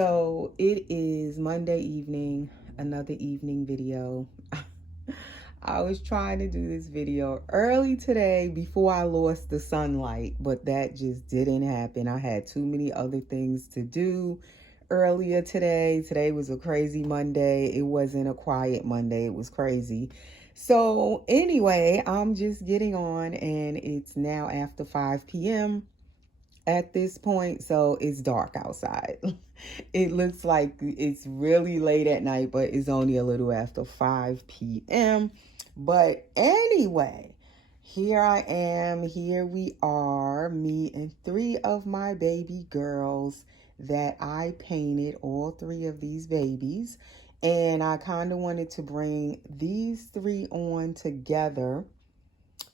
So it is Monday evening, another evening video. I was trying to do this video early today before I lost the sunlight, but that just didn't happen. I had too many other things to do earlier today. Today was a crazy Monday. It wasn't a quiet Monday. It was crazy. So anyway, I'm just getting on and it's now after 5 p.m. at this point, so it's dark outside. It looks like it's really late at night, but it's only a little after 5 p.m. But anyway, here I am. Here we are, me and 3 of my baby girls that I painted, all 3 of these babies. And I kind of wanted to bring these 3 on together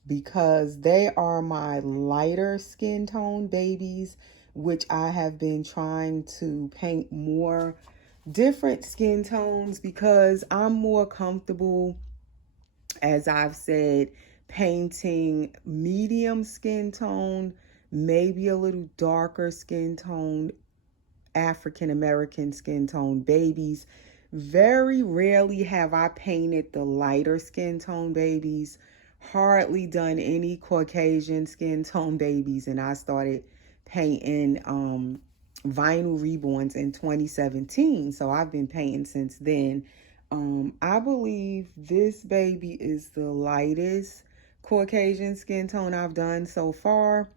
because they are my lighter skin tone babies, which I have been trying to paint more different skin tones because I'm more comfortable, as I've said, painting medium skin tone, maybe a little darker skin tone, African American skin tone babies. Very rarely have I painted the lighter skin tone babies. Hardly done any Caucasian skin tone babies, and I started painting vinyl reborns in 2017. So I've been painting since then. I believe this baby is the lightest Caucasian skin tone I've done so far.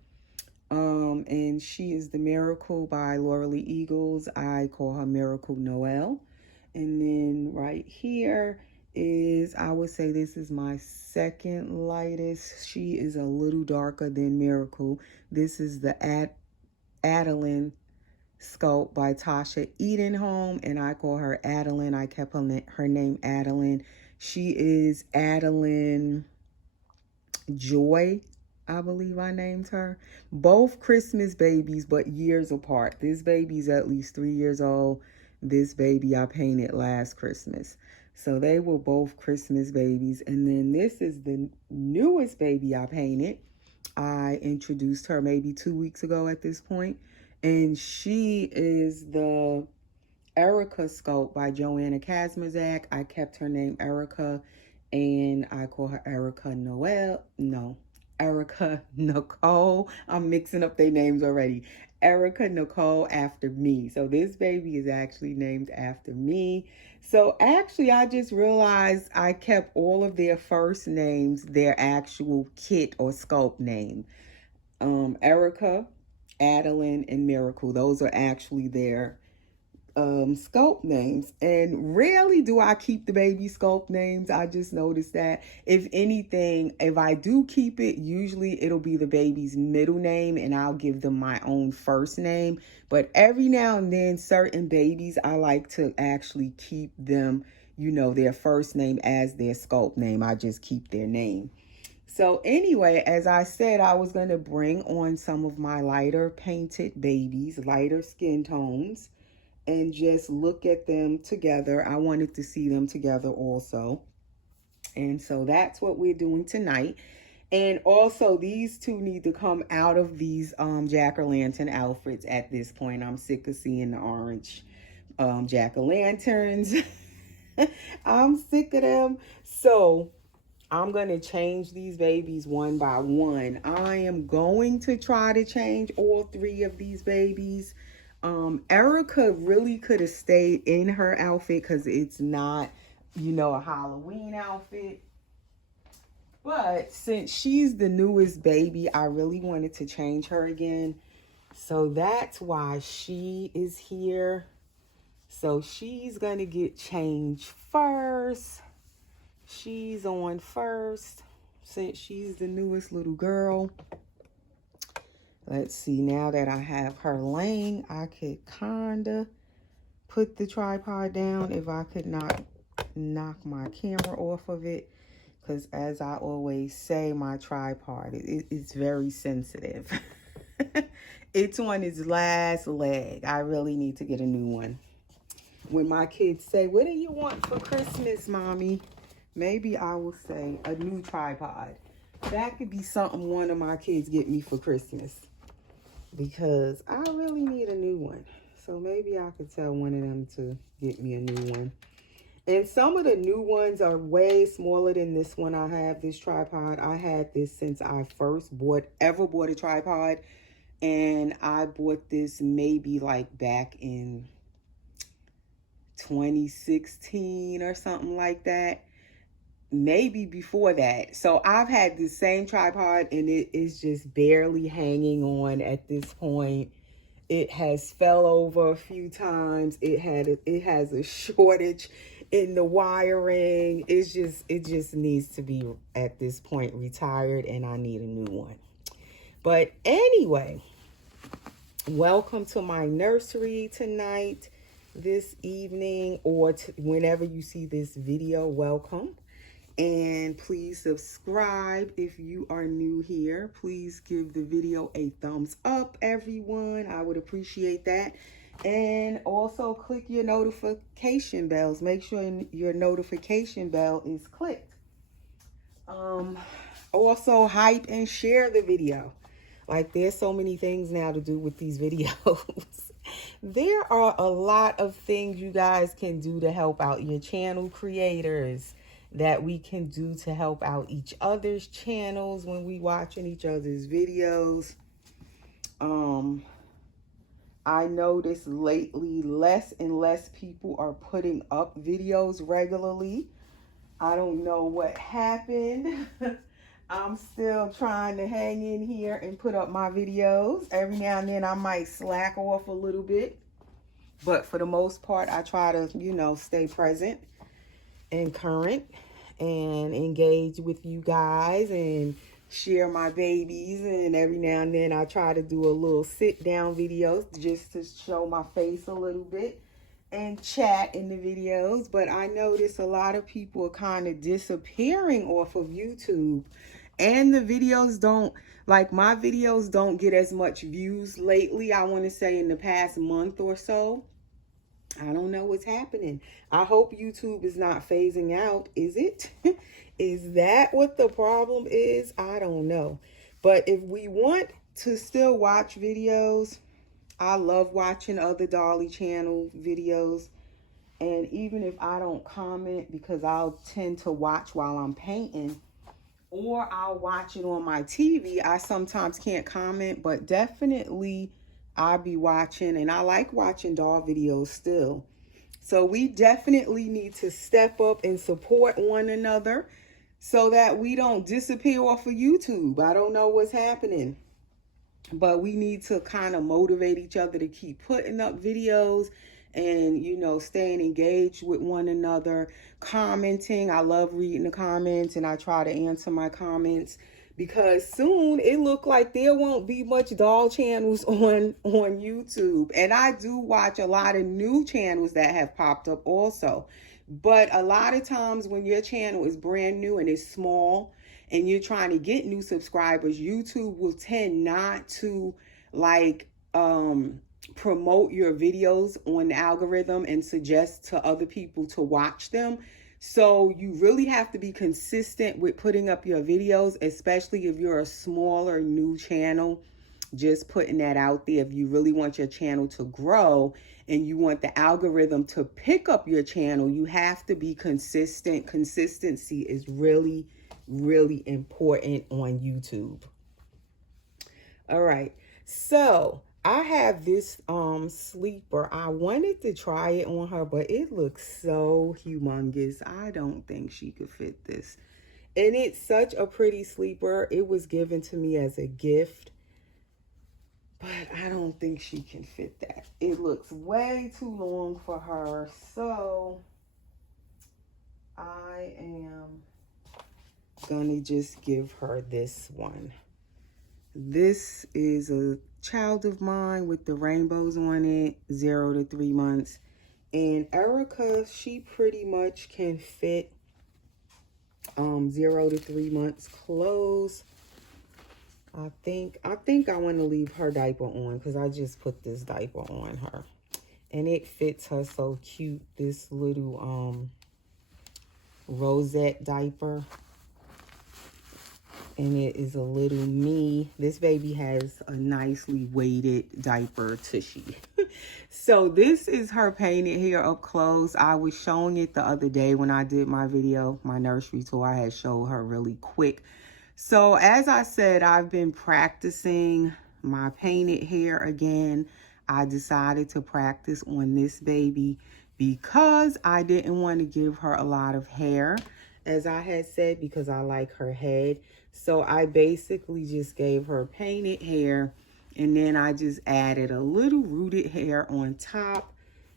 And she is the Miracle by Laurely Eagles. I call her Miracle Noel. And then right here is, I would say this is my second lightest. She is a little darker than Miracle. This is the Adalyn sculpt by Tasha Edenholm, and I call her Adalyn. I kept her name Adalyn. She is Adeline Joy, I believe I named her. Both Christmas babies, but years apart. This baby's at least 3 years old. This baby I painted last Christmas. So they were both Christmas babies. And then this is the newest baby I painted. I introduced her maybe 2 weeks ago at this point. And she is the Erica sculpt by Joanna. I kept her name Erica, and I call her Erica Noel. No, Erica Nicole. I'm mixing up their names already. Erica Nicole after me. So this baby is actually named after me. So actually, I just realized I kept all of their first names, their actual kit or sculpt name. Erica, Adalyn, and Miracle. Those are actually their sculpt names. And rarely do I keep the baby sculpt names. I just noticed that. If anything, if I do keep it, usually it'll be the baby's middle name and I'll give them my own first name. But every now and then, certain babies, I like to actually keep them, you know, their first name as their sculpt name. I just keep their name. So anyway, as I said, I was going to bring on some of my lighter painted babies, lighter skin tones, and just look at them together. I wanted to see them together also. And so that's what we're doing tonight. And also, these 2 need to come out of these jack-o'-lantern outfits at this point. I'm sick of seeing the orange jack-o'-lanterns. I'm sick of them. So I'm going to change these babies one by one. I am going to try to change all 3 of these babies. Erica really could have stayed in her outfit because it's not, you know, a Halloween outfit. But since she's the newest baby, I really wanted to change her again. So that's why she is here. So she's going to get changed first. She's on first since she's the newest little girl. Let's see, now that I have her laying, I could kind of put the tripod down if I could not knock my camera off of it. Because as I always say, my tripod is very sensitive. It's on its last leg. I really need to get a new one. When my kids say, "What do you want for Christmas, Mommy?" Maybe I will say a new tripod. That could be something one of my kids get me for Christmas, because I really need a new one. So maybe I could tell one of them to get me a new one. And some of the new ones are way smaller than this one I have, this tripod. I had this since I first ever bought a tripod. And I bought this maybe like back in 2016 or something like that. Maybe before that. So I've had the same tripod and it is just barely hanging on at this point. It has fell over a few times. It has a shortage in the wiring. It just needs to be at this point retired, and I need a new one. But anyway, welcome to my nursery tonight, this evening, or whenever you see this video, welcome. And please subscribe if you are new here. Please give the video a thumbs up, everyone. I would appreciate that. And also click your notification bells. Make sure your notification bell is clicked. Also hype and share the video. Like, there's so many things now to do with these videos. There are a lot of things you guys can do to help out your channel creators, that we can do to help out each other's channels when we watching each other's videos. I notice lately less and less people are putting up videos regularly. I don't know what happened. I'm still trying to hang in here and put up my videos. Every now and then I might slack off a little bit, but for the most part I try to, you know, stay present and current and engage with you guys and share my babies. And every now and then I try to do a little sit down video just to show my face a little bit and chat in the videos. But I notice a lot of people are kind of disappearing off of YouTube, and the videos don't, like, my videos don't get as much views lately. I want to say in the past month or so. I don't know what's happening. I hope YouTube is not phasing out. Is it? Is that what the problem is? I don't know. But if we want to still watch videos, I love watching other Dolly channel videos. And even if I don't comment, because I'll tend to watch while I'm painting, or I'll watch it on my TV, I sometimes can't comment, but definitely I'll be watching, and I like watching doll videos still. So we definitely need to step up and support one another so that we don't disappear off of YouTube. I don't know what's happening, but we need to kind of motivate each other to keep putting up videos and, you know, staying engaged with one another, commenting. I love reading the comments, and I try to answer my comments, because soon it look like there won't be much doll channels on YouTube. And I do watch a lot of new channels that have popped up also. But a lot of times when your channel is brand new and it's small and you're trying to get new subscribers, YouTube will tend not to like promote your videos on the algorithm and suggest to other people to watch them. So you really have to be consistent with putting up your videos, especially if you're a smaller new channel. Just putting that out there. If you really want your channel to grow and you want the algorithm to pick up your channel, you have to be consistent. Consistency is really, really important on YouTube. All right. So I have this sleeper. I wanted to try it on her, but it looks so humongous. I don't think she could fit this. And it's such a pretty sleeper. It was given to me as a gift, but I don't think she can fit that. It looks way too long for her. So I am gonna just give her this one. This is a child of mine with the rainbows on it, 0 to 3 months. And Erica, she pretty much can fit 0 to 3 months clothes. I think I want to leave her diaper on, because I just put this diaper on her and it fits her so cute. This little rosette diaper. and it is a little me. This baby has a nicely weighted diaper tushy. So this is her painted hair up close. I was showing it the other day when I did my video, my nursery tour. I had showed her really quick. So as I said, I've been practicing my painted hair again. I decided to practice on this baby because I didn't want to give her a lot of hair, as I had said, because I like her head. So I basically just gave her painted hair, and then I just added a little rooted hair on top.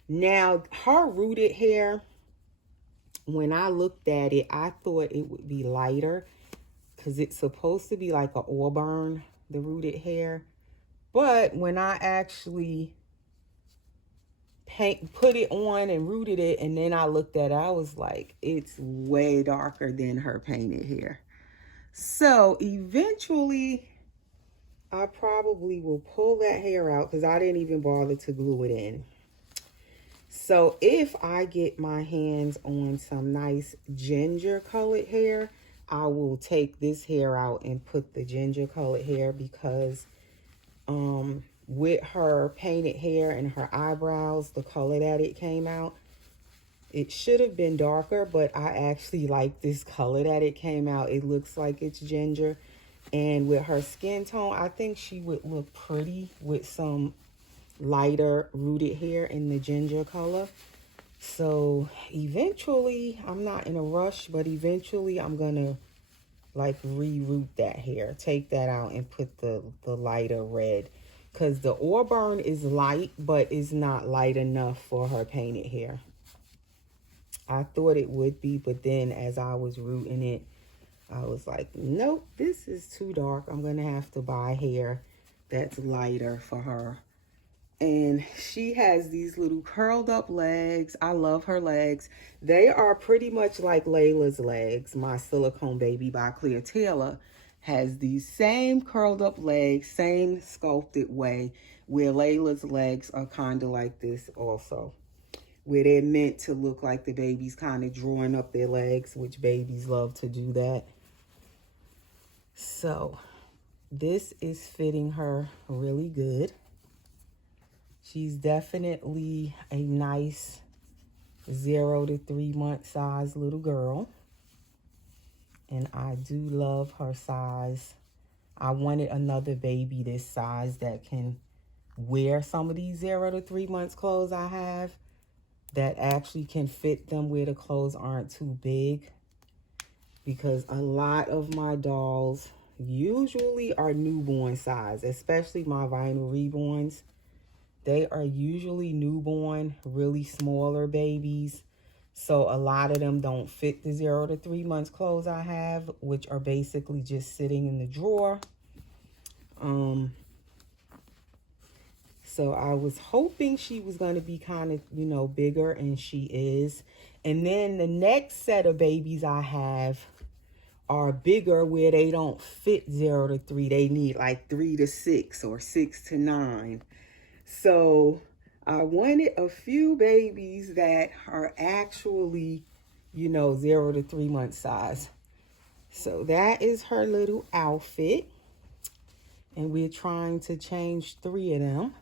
Now, her rooted hair, when I looked at it, I thought it would be lighter because it's supposed to be like an auburn, the rooted hair. But when I actually put it on and rooted it, and then I looked at it, I was like, it's way darker than her painted hair. So eventually I probably will pull that hair out because I didn't even bother to glue it in. So if I get my hands on some nice ginger colored hair, I will take this hair out and put the ginger colored hair, because with her painted hair and her eyebrows, the color that it came out, it should have been darker, but I actually like this color that it came out. It looks like it's ginger. And with her skin tone, I think she would look pretty with some lighter rooted hair in the ginger color. So eventually, I'm not in a rush, but eventually I'm gonna like reroot that hair, take that out and put the lighter red, because the auburn is light, but it's not light enough for her painted hair. I thought it would be, but then as I was rooting it, I was like, nope, this is too dark. I'm gonna have to buy hair that's lighter for her. And she has these little curled up legs. I love her legs. They are pretty much like Layla's legs. My silicone baby by Clear Taylor has these same curled up legs, same sculpted way, where Layla's legs are kind of like this also, where they're meant to look like the baby's kind of drawing up their legs, which babies love to do that. So this is fitting her really good. She's definitely a nice 0 to 3 month size little girl. And I do love her size. I wanted another baby this size that can wear some of these 0 to 3 months clothes I have, that actually can fit them where the clothes aren't too big. Because a lot of my dolls usually are newborn size, especially my vinyl reborns. They are usually newborn, really smaller babies. So a lot of them don't fit the 0 to 3 months clothes I have, which are basically just sitting in the drawer. So I was hoping she was going to be kind of, you know, bigger, and she is. And then the next set of babies I have are bigger, where they don't fit 0 to 3. They need like 3 to 6 or 6 to 9. So I wanted a few babies that are actually, you know, 0 to 3 month size. So that is her little outfit. And we're trying to change 3 of them.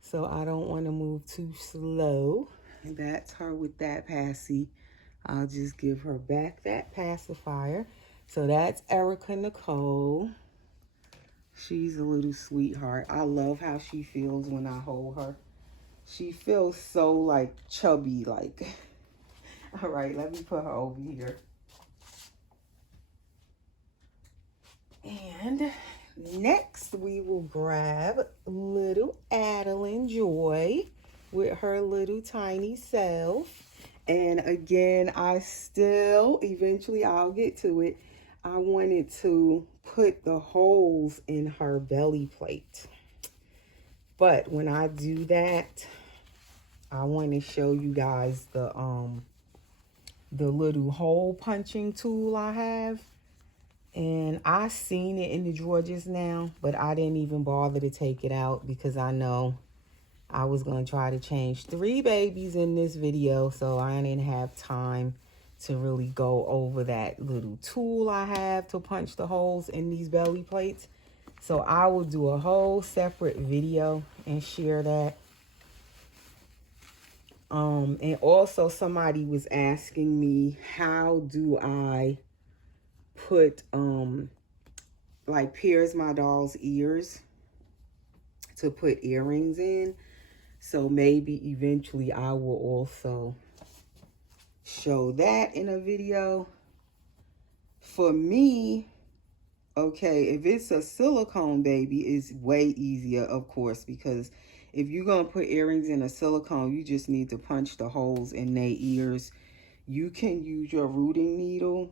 So I don't want to move too slow. And that's her with that passy. I'll just give her back that pacifier. So that's Erica Nicole. She's a little sweetheart. I love how she feels when I hold her. She feels so like chubby, like. All right, let me put her over here. And next we will grab little Adeline Joy with her little tiny self. And again, eventually I'll get to it, I wanted to put the holes in her belly plate. But when I do that, I want to show you guys the little hole punching tool I have. And I seen it in the drawer just now, but I didn't even bother to take it out because I know I was going to try to change 3 babies in this video, so I didn't have time to really go over that little tool I have to punch the holes in these belly plates. So I will do a whole separate video and share that. And also somebody was asking me, how do I put, like pierce my doll's ears to put earrings in. So maybe eventually I will also show that in a video. For me, okay, if it's a silicone baby, it's way easier, of course, because if you're going to put earrings in a silicone, you just need to punch the holes in their ears. You can use your rooting needle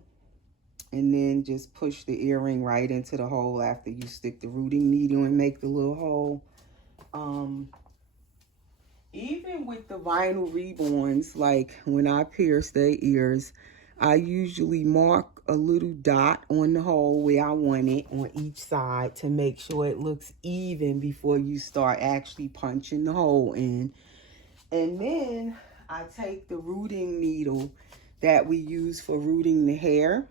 and then just push the earring right into the hole after you stick the rooting needle and make the little hole. Even with the vinyl reborns, like when I pierce their ears, I usually mark a little dot on the hole where I want it on each side to make sure it looks even before you start actually punching the hole in. And then I take the rooting needle that we use for rooting the hair,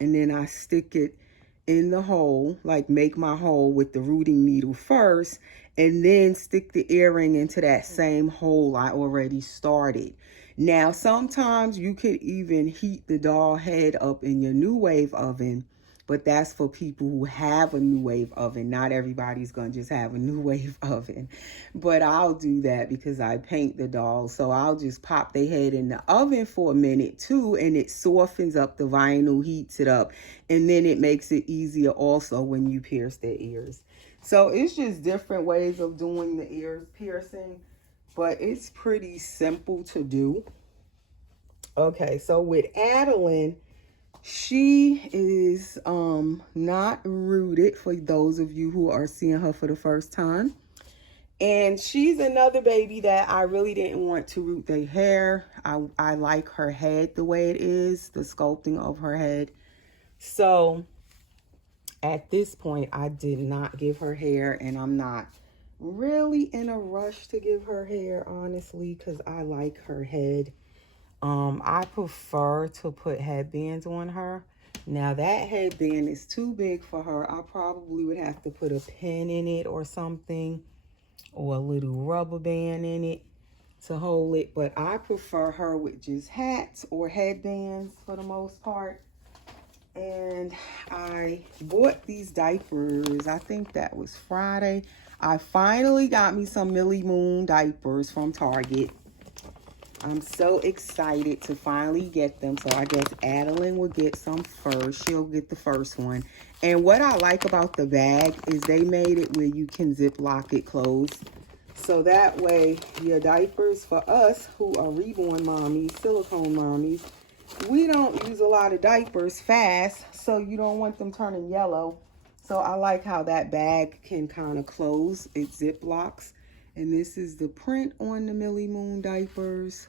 and then I stick it in the hole, like make my hole with the rooting needle first, and then stick the earring into that same hole I already started. Now, sometimes you could even heat the doll head up in your new wave oven, but that's for people who have a new wave oven. Not everybody's gonna just have a new wave oven, but I'll do that because I paint the dolls. So I'll just pop their head in the oven for a minute too, and it softens up the vinyl, heats it up, and then it makes it easier also when you pierce their ears. So it's just different ways of doing the ear piercing, but it's pretty simple to do. Okay, so with Adalyn, she is not rooted, for those of you who are seeing her for the first time. And she's another baby that I really didn't want to root their hair. I like her head the way it is, the sculpting of her head. So at this point, I did not give her hair, and I'm not really in a rush to give her hair, honestly, because I like her head. I prefer to put headbands on her. Now that headband is too big for her. I probably would have to put a pin in it or something, or a little rubber band in it to hold it. But I prefer her with just hats or headbands for the most part. And I bought these diapers, I think that was Friday. I finally got me some Millie Moon diapers from Target. I'm so excited to finally get them. So I guess Adalyn will get some first. She'll get the first one. And what I like about the bag is they made it where you can zip lock it closed. So that way your diapers, for us who are reborn mommies, silicone mommies, we don't use a lot of diapers fast, so you don't want them turning yellow. So I like how that bag can kind of close. It zip locks. And this is the print on the Millie Moon diapers.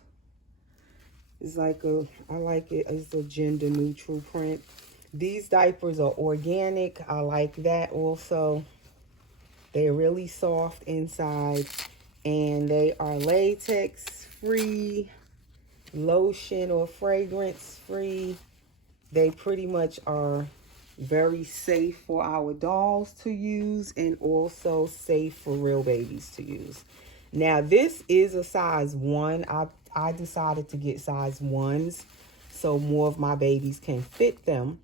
It's like a, I like it, it's a gender neutral print. These diapers are organic. I like that also. They're really soft inside, and they are latex free, lotion or fragrance free. They pretty much are very safe for our dolls to use, and also safe for real babies to use. Now this is a size 1. I decided to get size 1s so more of my babies can fit them,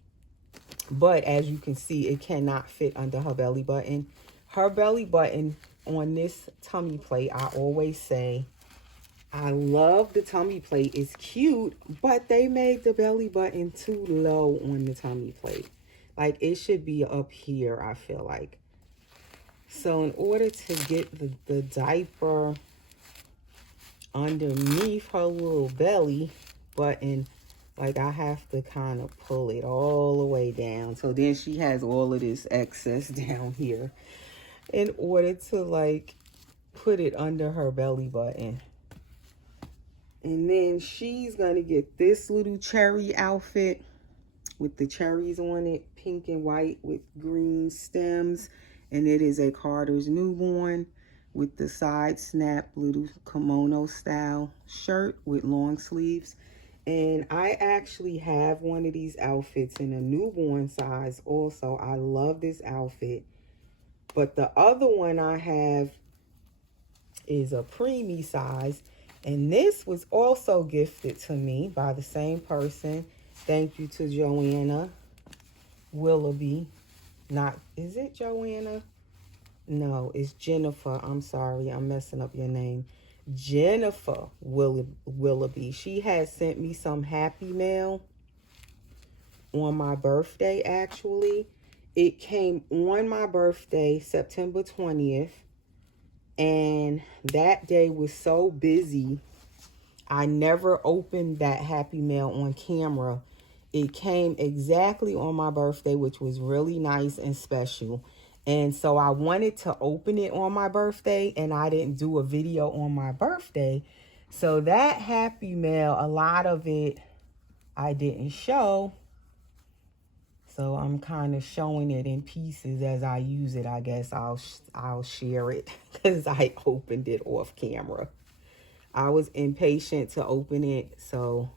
but as you can see, it cannot fit under her belly button. Her belly button on this tummy plate, I always say, I love the tummy plate. It's cute, but they made the belly button too low on the tummy plate. Like, it should be up here, I feel like. So in order to get the diaper underneath her little belly button, like, I have to kind of pull it all the way down. So then she has all of this excess down here in order to, like, put it under her belly button. And then she's going to get this little cherry outfit with the cherries on it, pink and white with green stems. And it is a Carter's newborn with the side snap little kimono style shirt with long sleeves. And I actually have one of these outfits in a newborn size also. I love this outfit. But the other one I have is a preemie size. And this was also gifted to me by the same person. Thank you to Joanna Willoughby. Is it Joanna? No, it's Jennifer. I'm sorry, I'm messing up your name. Jennifer Willoughby. She had sent me some happy mail on my birthday, actually. It came on my birthday, September 20th. And that day was so busy, I never opened that happy mail on camera. It came exactly on my birthday, which was really nice and special. And so I wanted to open it on my birthday, and I didn't do a video on my birthday. So that happy mail, a lot of it I didn't show. So I'm kind of showing it in pieces as I use it. I guess I'll share it because I opened it off camera. I was impatient to open it, so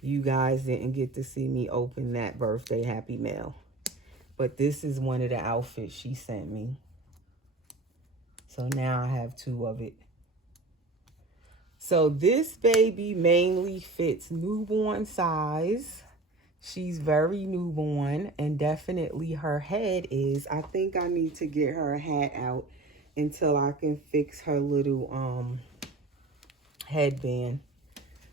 you guys didn't get to see me open that birthday happy mail. But this is one of the outfits she sent me. So now I have two of it. So this baby mainly fits newborn size. She's very newborn, and definitely her head is. I think I need to get her hat out until I can fix her little headband,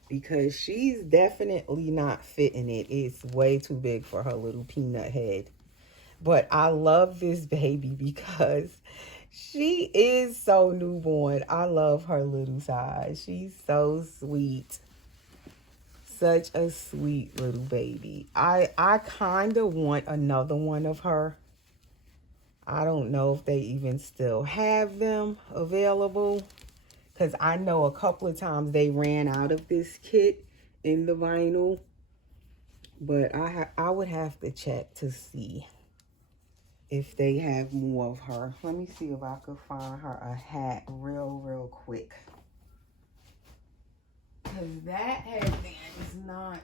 because she's definitely not fitting it. It's way too big for her little peanut head. But I love this baby because she is so newborn. I love her little size. She's so sweet. Such a sweet little baby. I kind of want another one of her. I don't know if they even still have them available, because I know a couple of times they ran out of this kit in the vinyl. But I would have to check to see if they have more of her. Let me see if I could find her a hat real quick. Because that headband is not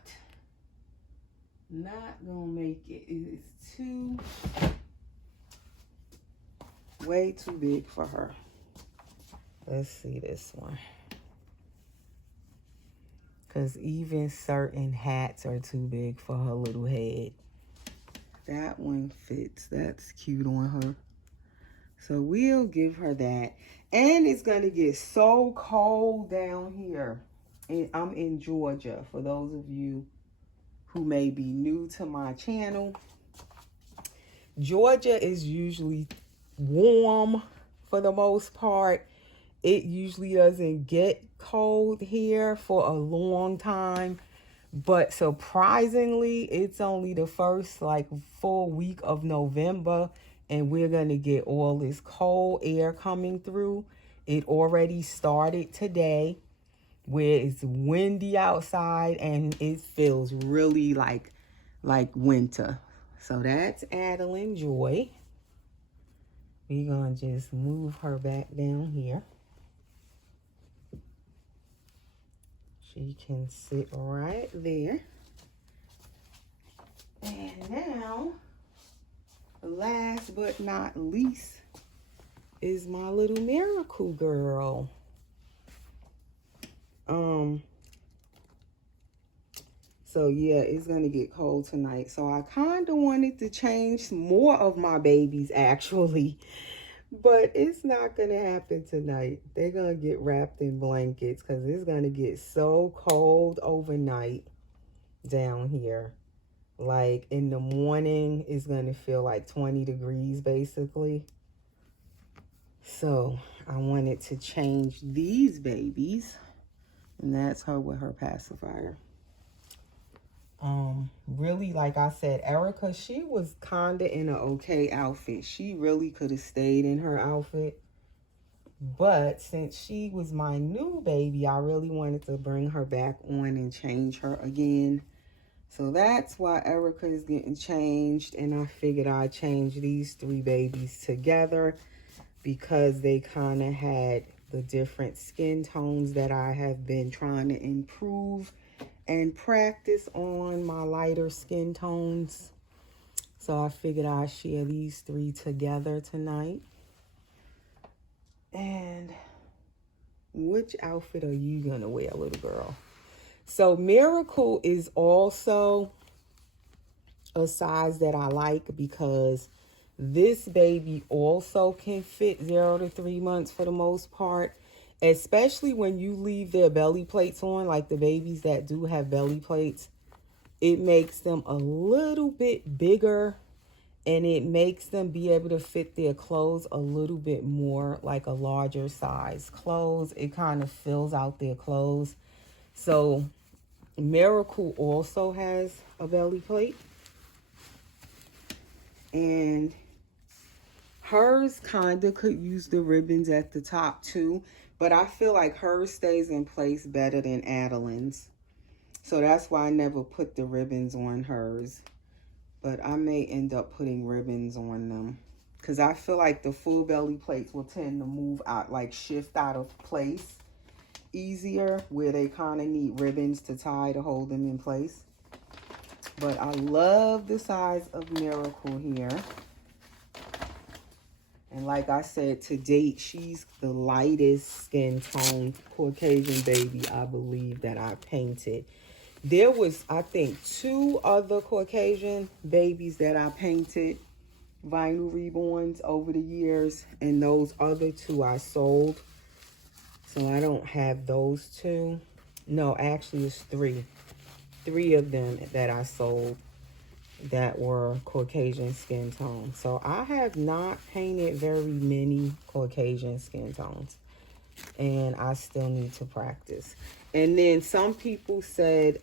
gonna make it. It's way too big for her. Let's see this one. Because even certain hats are too big for her little head. That one fits. That's cute on her. So we'll give her that. And it's going to get so cold down here. And I'm in Georgia, for those of you who may be new to my channel. Georgia is usually warm for the most part. It usually doesn't get cold here for a long time. But surprisingly, it's only the first full week of November, and we're going to get all this cold air coming through. It already started today, where it's windy outside and it feels really like winter. So that's Adeline Joy. We're going to just move her back down here. She can sit right there. And now, last but not least, is my little miracle girl. So yeah, it's gonna get cold tonight. So I kind of wanted to change more of my babies actually, but it's not gonna happen tonight. They're gonna get wrapped in blankets because it's gonna get so cold overnight down here. Like in the morning, it's gonna feel like 20 degrees basically. So I wanted to change these babies, and that's her with her pacifier. Really, like I said, Erica, she was kind of in an okay outfit. She really could have stayed in her outfit. But since she was my new baby, I really wanted to bring her back on and change her again. So that's why Erica is getting changed. And I figured I'd change these three babies together because they kind of had the different skin tones that I have been trying to improve and practice on my lighter skin tones. So I figured I'd share these 3 together tonight. And which outfit are you gonna wear, little girl? So Miracle is also a size that I like because this baby also can fit 0 to 3 months for the most part, especially when you leave their belly plates on, like the babies that do have belly plates. It makes them a little bit bigger, and it makes them be able to fit their clothes a little bit more, like a larger size clothes. It kind of fills out their clothes. So Miracle also has a belly plate. And hers kind of could use the ribbons at the top too. But I feel like hers stays in place better than Adalyn's. So that's why I never put the ribbons on hers. But I may end up putting ribbons on them, because I feel like the full belly plates will tend to move out, like shift out of place easier, where they kind of need ribbons to tie to hold them in place. But I love the size of Miracle here. And like I said, to date, she's the lightest skin tone Caucasian baby, I believe, that I painted. There was, I think, 2 other Caucasian babies that I painted vinyl reborns over the years, and those other 2 I sold. So I don't have those 2. No, actually it's 3. 3 of them that I sold that were Caucasian skin tones. So I have not painted very many Caucasian skin tones, and I still need to practice. And then some people said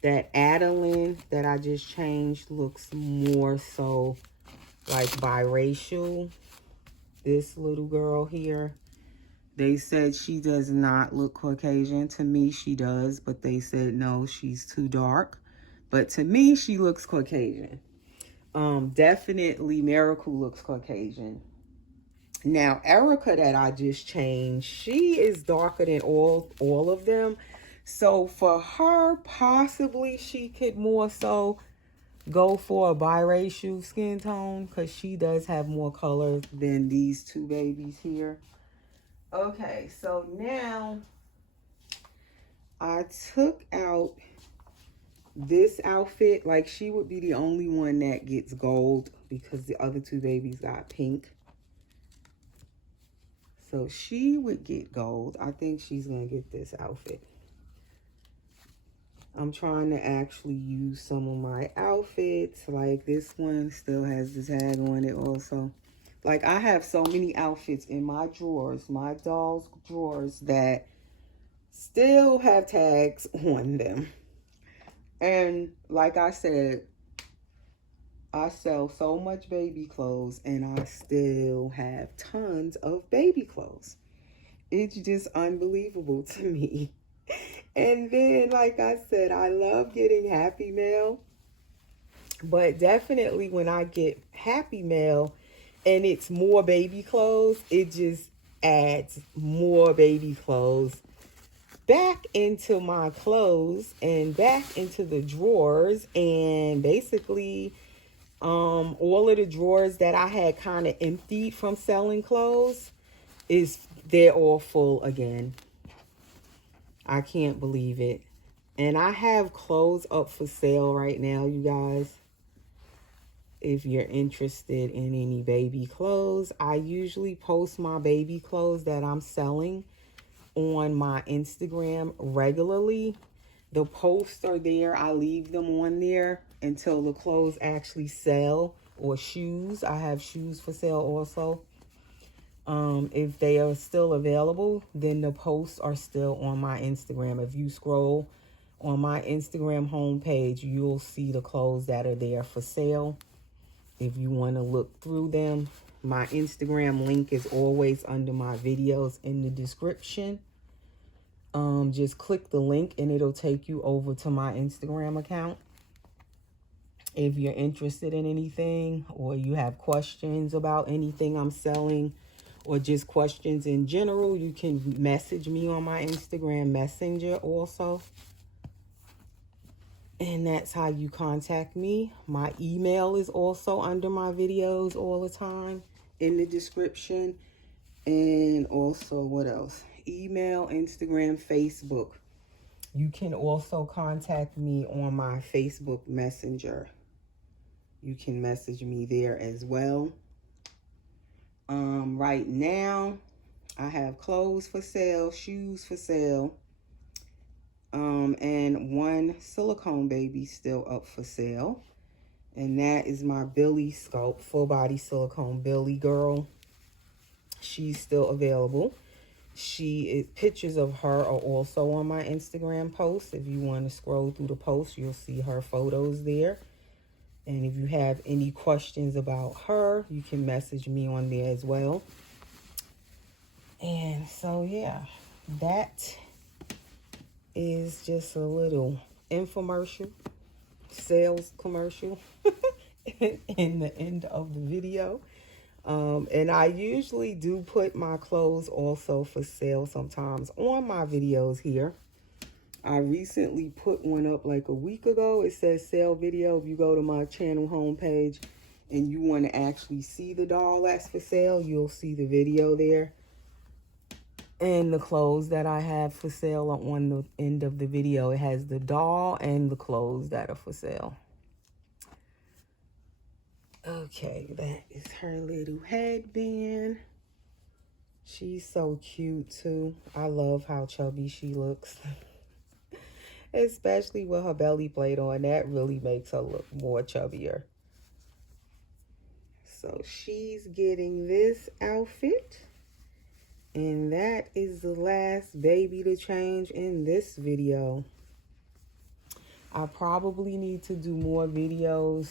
that Adalyn that I just changed looks more so like biracial. This little girl here, they said she does not look Caucasian. To me, she does, but they said no, she's too dark. But to me, she looks Caucasian. Definitely Miracle looks Caucasian. Now, Erica that I just changed, she is darker than all of them. So for her, possibly she could more so go for a biracial skin tone, because she does have more color than these 2 babies here. Okay, so now I took out this outfit. Like, she would be the only one that gets gold because the other 2 babies got pink. So she would get gold. I think she's going to get this outfit. I'm trying to actually use some of my outfits. Like this one still has the tag on it also. Like, I have so many outfits in my drawers, my doll's drawers, that still have tags on them. And like I said, I sell so much baby clothes, and I still have tons of baby clothes. It's just unbelievable to me. And then, like I said, I love getting Happy Mail. But definitely when I get Happy Mail and it's more baby clothes, it just adds more baby clothes back into my clothes and back into the drawers. And basically, all of the drawers that I had kind of emptied from selling clothes, they're all full again. I can't believe it. And I have clothes up for sale right now, you guys. If you're interested in any baby clothes, I usually post my baby clothes that I'm selling on my Instagram regularly. The posts are there. I leave them on there until the clothes actually sell. Or shoes. I have shoes for sale also. If they are still available, then the posts are still on my Instagram. If you scroll on my Instagram homepage, you'll see the clothes that are there for sale. If you want to look through them, my Instagram link is always under my videos in the description. Just click the link and it'll take you over to my Instagram account. If you're interested in anything, or you have questions about anything I'm selling, or just questions in general, you can message me on my Instagram Messenger also. And that's how you contact me. My email is also under my videos all the time in the description. And also, what else? Email, Instagram, Facebook. You can also contact me on my Facebook Messenger. You can message me there as well. Right now, I have clothes for sale, shoes for sale, and one silicone baby still up for sale. And that is my Billy Sculpt full body silicone Billy girl. She's still available. Pictures of her are also on my Instagram post. If you want to scroll through the post, you'll see her photos there. And if you have any questions about her, you can message me on there as well. And so, yeah, that is just a little infomercial, sales commercial in the end of the video. And I usually do put my clothes also for sale sometimes on my videos here. I recently put one up like a week ago. It says sale video. If you go to my channel homepage and you want to actually see the doll that's for sale, you'll see the video there. And the clothes that I have for sale on the end of the video. It has the doll and the clothes that are for sale. Okay, that is her little headband. She's so cute too. I love how chubby she looks. Especially with her belly plate on. That really makes her look more chubbier. So she's getting this outfit. And that is the last baby to change in this video. I probably need to do more videos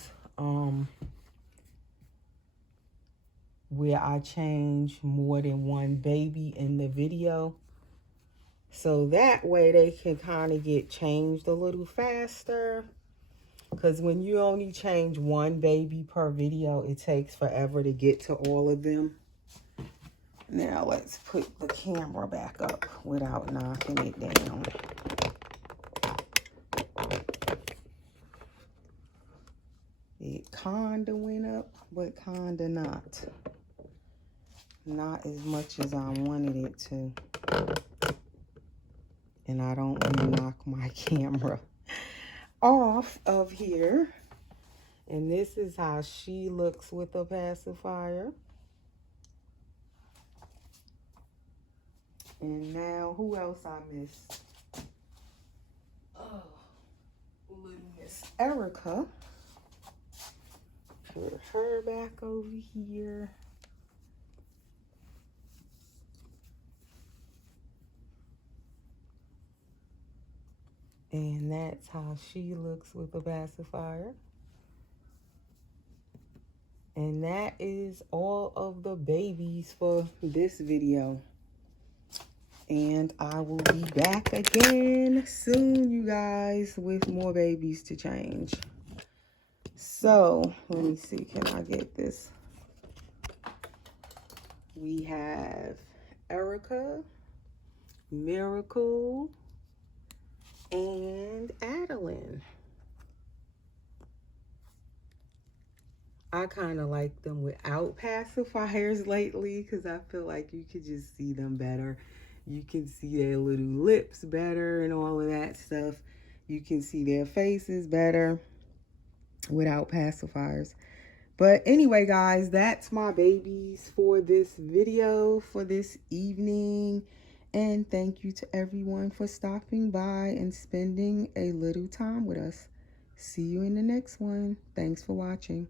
where I change more than one baby in the video. So that way they can kind of get changed a little faster. Because when you only change one baby per video, it takes forever to get to all of them. Now let's put the camera back up without knocking it down. It kinda went up, but kinda not. Not as much as I wanted it to. And I don't want to knock my camera off of here. And this is how she looks with a pacifier. And now, who else I missed? Oh, little Miss Erica. Put her back over here. And that's how she looks with a pacifier. And that is all of the babies for this video. And I will be back again soon, you guys, with more babies to change. So, let me see, can I get this? We have Erica, Miracle, and Adalyn. I kind of like them without pacifiers lately because I feel like you could just see them better. You can see their little lips better and all of that stuff. You can see their faces better without pacifiers. But anyway, guys, that's my babies for this video, for this evening. And thank you to everyone for stopping by and spending a little time with us. See you in the next one. Thanks for watching.